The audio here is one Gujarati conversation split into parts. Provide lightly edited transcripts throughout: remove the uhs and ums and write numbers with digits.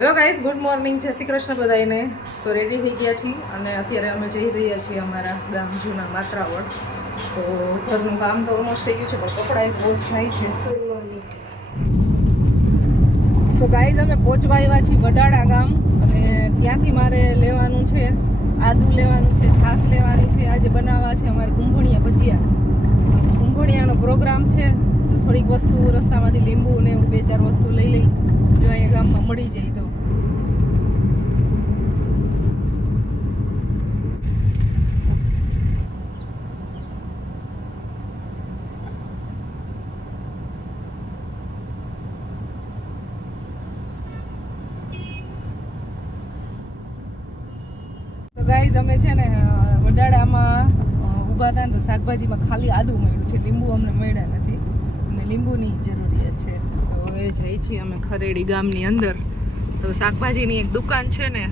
હેલો ગાઈઝ, ગુડ મોર્નિંગ, જય શ્રી કૃષ્ણ બધાને. સો રેડી થઈ ગયા છીએ અને અત્યારે અમે જઈ રહ્યા છીએ અમારા ગામ જૂના માત્રાવડ. તો ઘરનું કામ તો ઓલમોસ્ટ થઈ ગયું છે, પણ કપડાં એક વોશ થાય છે. સો ગાઈઝ, અમે પહોંચવા આવ્યા છીએ વડાળા ગામ અને ત્યાંથી મારે લેવાનું છે આદુ લેવાનું છે, છાશ લેવાની છે. આજે બનાવવા છે અમારે કુંભણિયા ભજીયા. કુંભણિયાનો પ્રોગ્રામ છે તો થોડીક વસ્તુ રસ્તામાંથી લીંબુ ને એવું 2-4 વસ્તુ લઈ લઈ, જો અહીંયા ગામમાં મળી જાય તો. તો ગાઈઝ, અમે છે ને વડાળામાં ઊભા હતા ને તો શાકભાજીમાં ખાલી આદુ મળ્યું છે, લીંબુ અમને મળ્યા નથી અને લીંબુની જરૂરિયાત છે. તો હવે જઈએ છીએ અમે ખરેડી ગામની અંદર. તો શાકભાજીની એક દુકાન છે ને,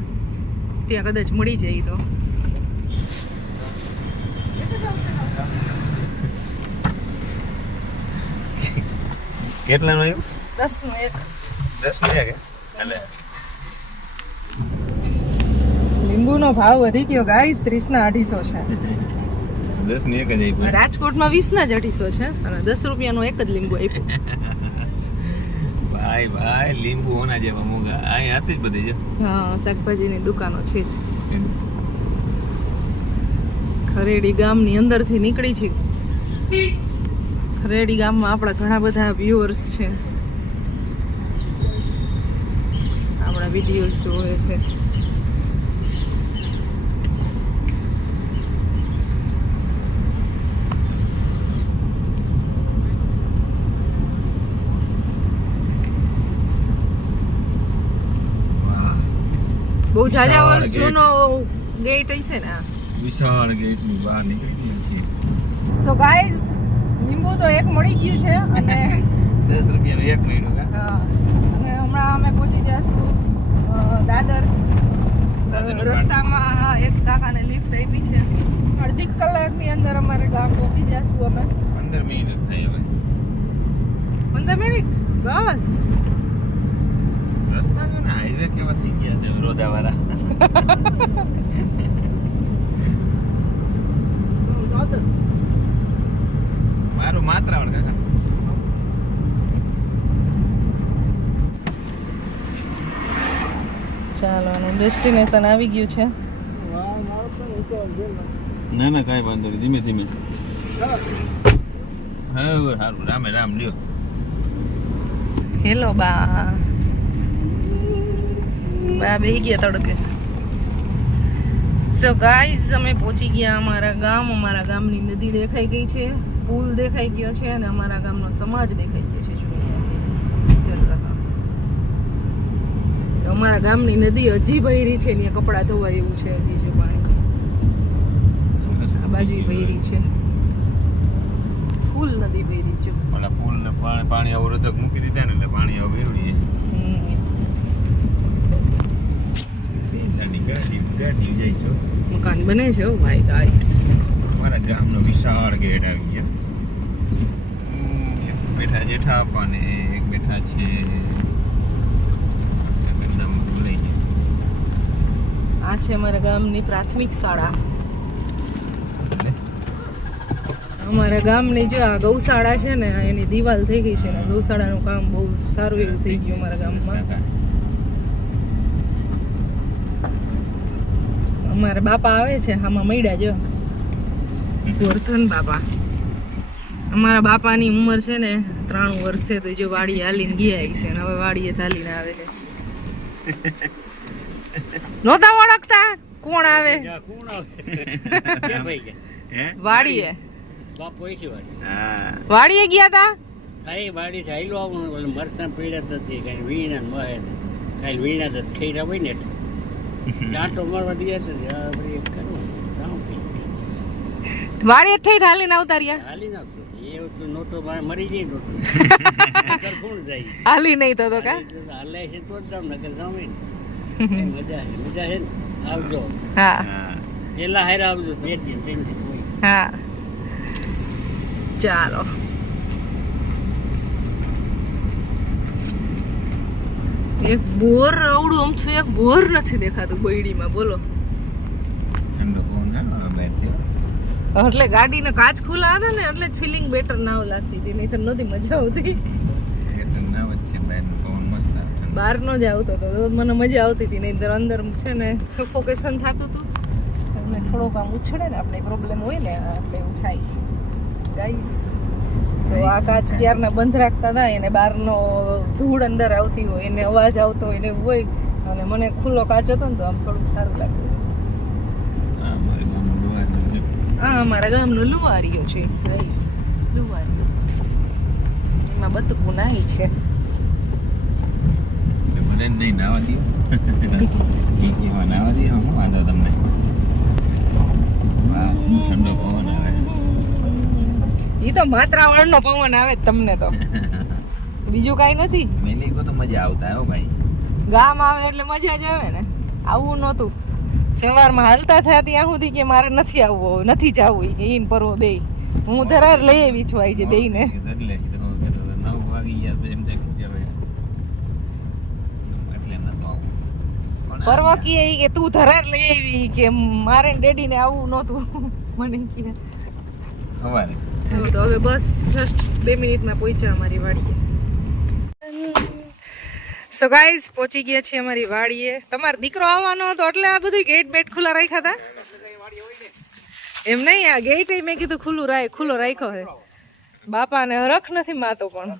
ત્યાં કદાચ મળી જાય તો. કેટલાનું આવ્યું? 10 નું એક. 10 નું એક એટલે લીંબુનો ભાવ વધી ગયો ગાઈઝ, 30 ના 250 છે. 10 ની એક જ આવ્યું. રાજકોટમાં 20 ના જ 250 છે અને 10 રૂપિયાનું એક જ લીંબુ આપ્યું. ભાઈ લીંબુ હોના જેવા મોંઘા અહીં હતી જ બધી છે. હા, શાકભાજીની દુકાનો છે જ. ખરેડી ગામની અંદરથી નીકળી છે. ખરેડી ગામમાં આપણા ઘણા બધા વ્યુઅર્સ છે, આપણા વિડીયોઝ જોવે છે. બહુ જાજા વર્ષ જૂનો ગેટ હશે ને. વિશાળ ગેટની બહાર નીકળી છે. સો ગાઈઝ, લીંબુ તો એક મળી ગયું છે અને 10 રૂપિયાનું એક મળ્યું કા. હા, અને હમણાં અમે પહોંચી જઈશું દાદર. રસ્તામાં એક કાકાને લિફ્ટ આપી છે. અડધી કલાકની અંદર અમારે ગામ પહોંચી જઈશું અમે. 15 મિનિટ થઈ હવે. 15 મિનિટ બસ. રસ્તા જો ને હાઈવે કેવા થઈ ગયા છે રોદાવાળા. મારું માત્રાવડ કાકા. ચાલો, આનું ડેસ્ટિનેશન આવી ગયું છે. ના કાંઈ વાંધો નહીં, ધીમે ધીમે. હા સારું, રામે રામ લ્યો. હેલો બા બેહી ગયા તડકે. સો ગાઈઝ, અમે પહોંચી ગયા અમારા ગામ. અમારા ગામની નદી દેખાઈ ગઈ છે, પુલ દેખાઈ ગયો છે અને અમારા ગામનો સમાજ દેખાઈ ગયો છે. અમારા ગામની નદી હજી ભયરી છે, ત્યાં કપડાં ધોવાય એવું છે. હજી જો પાણી આ બાજુ ભયરી છે, ફૂલ નદી ભયરી છે. ઓલા પુલ ને પાણી અવરોધક મૂકી દીધા ને એટલે પાણી હવે વેરડી. ગાડી જાય છે. મકાન બને છે ભાઈ ગાઈસ. અમારા ગામનો વિશાળ ગેટ આવી ગયો. એક બેઠા જેઠા અને એક બેઠા છે. આ છે અમારા ગામની પ્રાથમિક શાળા. અમારા ગામની જો આ ગૌશાળા છે ને, એની દિવાલ થઈ ગઈ છે ને, ગૌશાળાનું કામ બહુ સારું એવું થઈ ગયું અમારા ગામમાં. અમારા બાપા આવે છે, આમાં મળ્યા જો ગોરધન બાપા. અમારા બાપાની ઉંમર છે ને 93 વર્ષે, તો જો વાડી હાલીને ગયા છે ને હવે વાડીએ ચાલીને આવે છે. નહોતા ઓળખતા કોણ આવે વાડીએ? વાડીએ ગયા તા. કઈ વાડી ચાલ્યો આવું મરસા પીડા નથી, કઈ વીણા મહે કઈ વીણા તો ખૈરા હોય ને ડાટો મારવા દે વાડીએ ઠેઠ હાલીને આવતા રહ્યા. હાલી નાખતો એવું તો નહોતો મરી જાય નહોતું. કોણ જાય હાલી નહીં તો કા હાલે છે તો જ નગર જાવ ને. મજા છે ને, આવજો. હા, પેલા હારે આવજો. હા, ચાલો. એક બોર અવડું અમથું એક બોર નથી દેખાતું બૈડીમાં બોલો. ઠંડો પવન હે બહારથી. એટલે ગાડીના કાચ ખુલ્લા હતા ને એટલે જ ફિલિંગ બેટર ના લાગતી હતી, નહીં તો નહોતી મજા આવતી. એટલે ના વચ્ચે બહારનો પવન મસ્ત આવે ઠંડો. બહાર નો જ આવતો હતો તો મને મજા આવતી હતી, નહીં તો અંદર છે ને સફોકેશન થતું હતું અને થોડોક આમ ઉછળે ને આપણે પ્રોબ્લેમ હોય ને એટલે એવું થાય ગાઈસ. તો આ કાચ ક્યારના બંધ રાખતા હતા, એને બહારનો ધૂળ અંદર આવતી હોય, એને અવાજ આવતો હોય ને એવું હોય, અને મને ખુલ્લો કાચ હતો ને તો આમ થોડુંક સારું લાગતું. હા મારી ગામનું દુવારનું છે. આ અમારા ગામનો લુવારીઓ છે ગાઈસ, લુવારીઓ. એમાં બતકું નાહી છે. તો ભલે નહીં નાવા દો. એમાં નાવા દો શું વાંધો તમને? વાહ ઠંડો પવન આવે. ઈ તો માત્રાવળનો પવન આવે જ તમને તો, બીજું કાંઈ નથી. મેલિકો તો મજા આવતા હો ભાઈ. ગામ આવે એટલે મજા જ આવે ને. આવું નહોતું સવારમાં હાલતા થયા ત્યાં સુધી કે મારે નથી આવવું, નથી જવું ઈન પરવો બે. હું ધરાર લઈ આવી છું આઈ જે બેયને. એટલે 9 વાગી ગયા એમ દેખ જવે. એટલે નતો આવું. પરવા કહે કે તું ધરાર લઈ આવી કે મારે ને ડેડીને આવવું નહોતું. મને કહે સવારે તો હવે બસ જસ્ટ 2 મિનિટમાં પહોંચ્યા અમારી વાડીએ. સો ગાઈઝ પહોંચી ગયા છીએ અમારી વાડીએ. તમારો દીકરો આવવાનો હતો એટલે આ બધું ગેટ બેટ ખુલ્લા રાખ્યા હતા એમ નહીં? આ ગેટ મેં કીધું ખુલ્લો રાખ્યો છે. બાપાને હરખ નથી માતો પણ.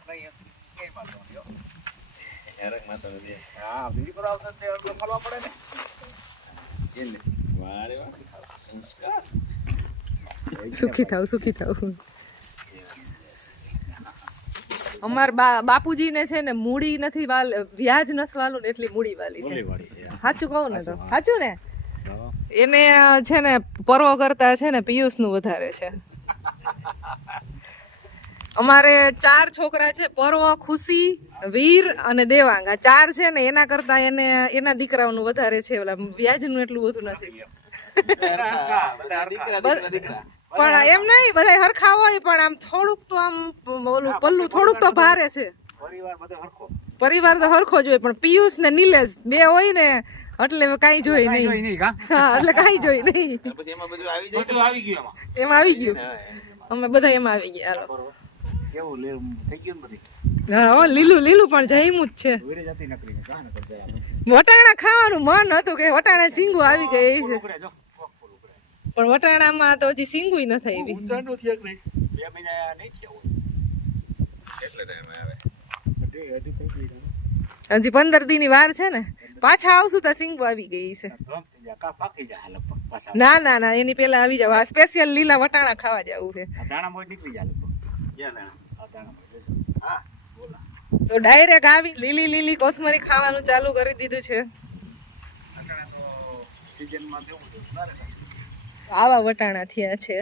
સુખી થાવ. અમાર બાપુજીને છે ને મૂડી નથી વ્યાજ નથી વાલું ને એટલી મૂડી વાલી છે. સાચું કહું ને તો સાચું ને. એને છે ને પર્વ કરતા છે ને પિયુષ નું વધારે છે. અમારે 4 છોકરા છે, પર્વ, ખુશી, વીર અને દેવાંગ. આ 4 છે ને એના કરતા એના દીકરાઓનું વધારે છે. ઓલા વ્યાજનું એટલું બધું નથી. પણ એમ નહીં બધા હરખા હોય પણ આમ થોડુંક તો આમ ઓલું પલ્લું થોડુંક તો ભારે છે. પરિવાર તો હરખો જ હોય પણ પિયુષ ને નિલેશ 2 હોય ને એટલે કાંઈ જોઈ નહીં. હા એટલે કાંઈ જોઈ નહીં. એમાં આવી ગયું. અમે બધા એમાં આવી ગયા. હાલો હા લીલું પણ જઈમું જ છે. વટાણા ખાવાનું મન હતું કે વટાણા સિંગુ આવી ગઈ છે પણ વટાણામાં તો હજી સિંગુય ન થઈ. હજી 15 દી ની વાર છે ને. પાછા આવશું તો સિંગુ આવી ગઈ છે. ના એની પેલા આવી જાવ. આ સ્પેશિયલ લીલા વટાણા ખાવા જવું છે. તો ડાયરેક્ટ આવી લીલી કોથમરી ખાવાનું ચાલુ કરી દીધું છે. આવા વટાણા થયા છે.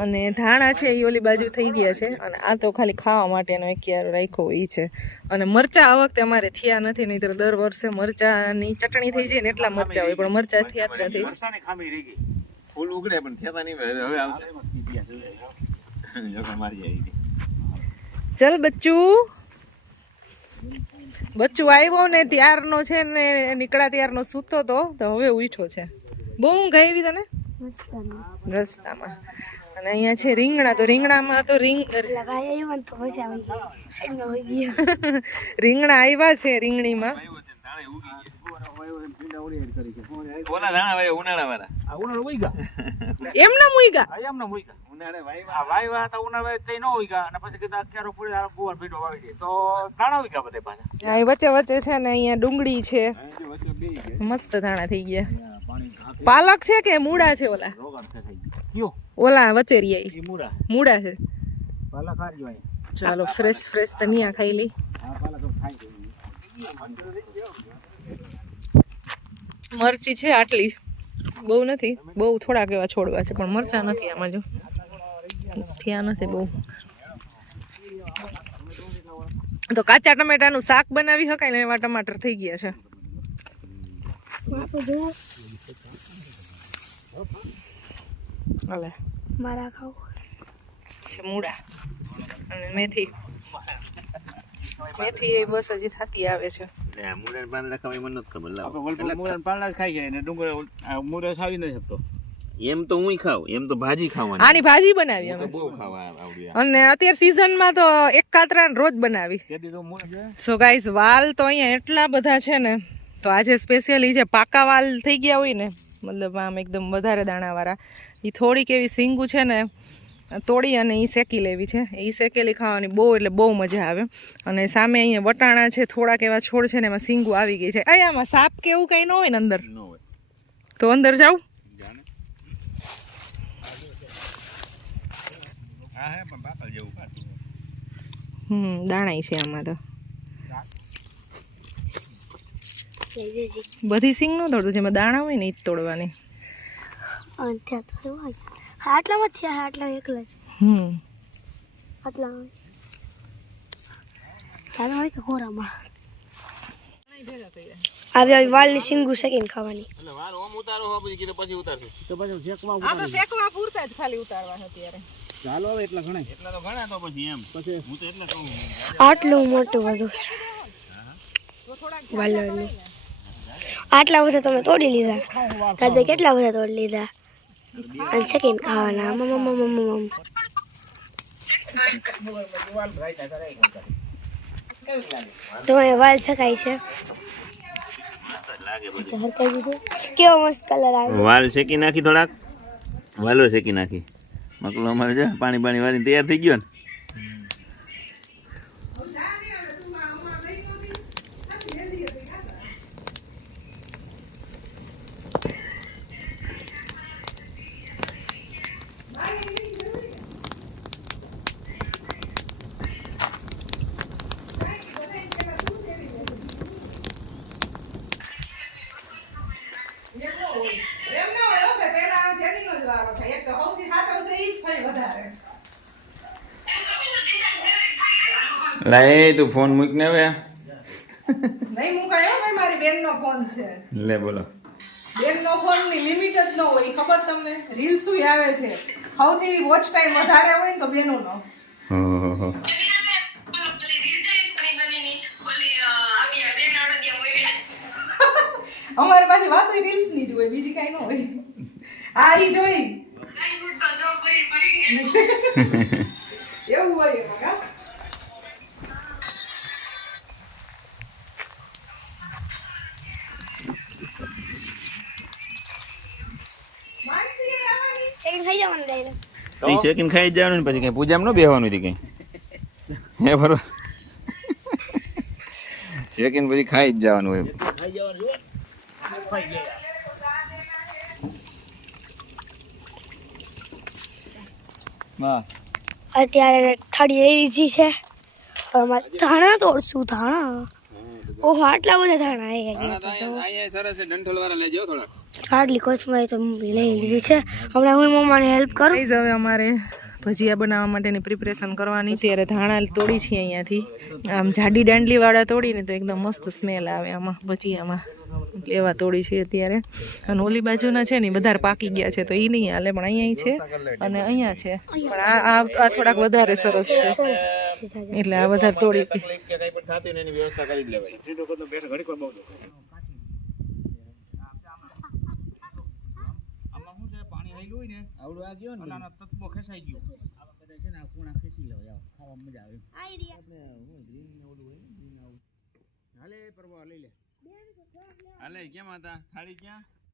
અને ધાણા છે એ ઓલી બાજુ થઈ ગયા છે અને આ તો ખાલી ખાવા માટેનો એક ક્યારો રાખ્યો એ છે. અને મરચા આ વખતે અમારે થયા નથી, નહીંતર દર વર્ષે મરચાની ચટણી થઈ જાય ને એટલા મરચા હોય પણ મરચા થયા જ નથી. ફૂલ ઉગડે પણ થતા નહીં. હવે આવશે. ચલ બચ્ચું આવ્યો ને ત્યારનો છે ને નીકળ્યા ત્યારનો સૂતો તો હવે ઉઠ્યો છે. બહુ ઊંઘ આવી તને રસ્તામાં. અને અહીંયા છે રીંગણા. તો રીંગણામાં તો રીંગણા આવ્યા છે. રીંગણીમાં એમના વચ્ચે છે ને અહીંયા ડુંગળી છે. મસ્ત ધાણા થઈ ગયા. પાલક છે કે મૂળા છે? ઓલા વચ્ચે મૂળા છે. ચાલો ફ્રેશ ધનિયા ખાઈ લઈ. મરચી છે આટલી, બહુ નથી. બહુ થોડાક એવા છોડવા છે પણ મરચા નથી આમાં. જો થયા નથી બહુ. તો કાચા ટમેટાનું શાક બનાવી શકાય ને એવા ટમાટર થઈ ગયા છે. હાલે મારા ખાવ છે મૂળા. અને મેથી એ બસ હજી થતી આવે છે. મુરન પાંદડા ખાવા મને નથી ખબર. લાવો મુરન પાંદડા જ ખાઈ જાય ને ડુંગર મુરસ ખાવી નથી શકતો. એમ તો હું ખાવ, એમ તો ભાજી ખાવાની. આની ભાજી બનાવી અમે બહુ ખાવા આવડી. અને અત્યારે સીઝનમાં તો એક કાતરા રોજ બનાવી. સો ગાઈસ વાલ તો અહીંયા એટલા બધા છે ને, તો આજે સ્પેશિયલી જે પાકા વાલ થઈ ગયા હોય ને, મતલબ આમ એકદમ વધારે દાણાવાળા, એ થોડીક એવી સીંગું છે ને તોડી અને એ શેકી લેવી છે. એ શેકેલી ખાવાની બહુ એટલે બહુ મજા આવે. અને સામે અહીંયા વટાણા છે, થોડાક એવા છોડ છે ને એમાં સીંગું આવી ગઈ છે. આમાં સાપ કે એવું કંઈ ન હોય ને અંદર? તો અંદર જાઉં? દાણાઈ છે આમાં તો. બધી સિંગ નો તોડતું, જેમાં દાણા હોય ને એ જ તોડવાની. આટલામાં જ છે, આટલા એકલા છે. આટલા હોય કે ખોરામાં આવી વાલની સિંગુ શેકીને ખાવાની. વાલ ઓમ ઉતારો હો પછી પછી ઉતારશું. તો પછી શેકવા આ તો શેકવા પૂરતા જ ખાલી ઉતારવા અત્યારે. ચાલો હવે એટલા ઘણા. એટલા તો ઘણા તો પછી એમ. પછી હું તો એટલે કહું. આટલું મોટું બધું વાલનું. આટલા બધા તમે તોડી લીધા. દાદા કેટલા બધા તોડી લીધા અને શેકીને ખાવાના. તો વાલ શકાય છે. કેવો મસ્ત કલર આવે. વાલ શેકી નાખી, થોડાક વાલો શેકી નાખી. મકલો અમારે જો પાણી વાળીને તૈયાર થઈ ગયો ને. લાય તું ફોન મૂકને હવે. નહીં મુકાયો ભાઈ, મારી બેનનો ફોન છે. લે બોલો. બેનનો ફોન ની લિમિટ જ ન હોય, ખબર તમને? રીલ્સ આવે છે, સૌથી વોચ ટાઈમ વધારે હોય ને તો બેનનો. ઓહો. અમારે પાછી વાત રીલ્સ ની જ હોય, બીજી કઈ ન હોય. આ ઈ જોઈ એવું હોય એમાં. ખાઈ જવાનું ડાયરેક્ટ. તો શેકીને ખાઈ જ જવાનું ને પછી કઈ પૂજામાં ન બેહવાનું હતી કઈ. હે બરોબર. શેકીને પછી ખાઈ જ જવાનું હોય. અત્યારે થાળી લઈ લીધી છે. ધાણા તોડશું. ધાણા, ઓહો આટલા બધા ધાણા અહીંયા સરસ છે, ડંઠલ વાળા લેજો થોડા. આટલી કોચમાં તો લઈ લીધી છે. હમણાં હું મમ્માને હેલ્પ કરું. હવે અમારે ભજીયા બનાવવા માટેની પ્રિપરેશન કરવાની. ત્યારે ધાણા તોડી છીએ અહીંયાથી. આમ જાડી દાંડલી વાળા તોડીને તો એકદમ મસ્ત સ્મેલ આવે આમાં ભજીયામાં. એટલે એવા તોડી છે અત્યારે. અને ઓલી બાજુના છે ને વધારે પાકી ગયા છે તો એ નહીં હાલે, પણ અહીંયા છે અને અહીંયા છે. પણ આ થોડાક વધારે સરસ છે એટલે આ વધારે તોડી. આવડું આ ગયો ને તત્વો ખેંચાઈ ગયો. આવા બધા છે ને આ ખૂણા ખેંચી લેવા, ખાવા મજા આવે. હાલે પરવા લઈ લે. હાલે કેમ હતા થાળી ક્યાં?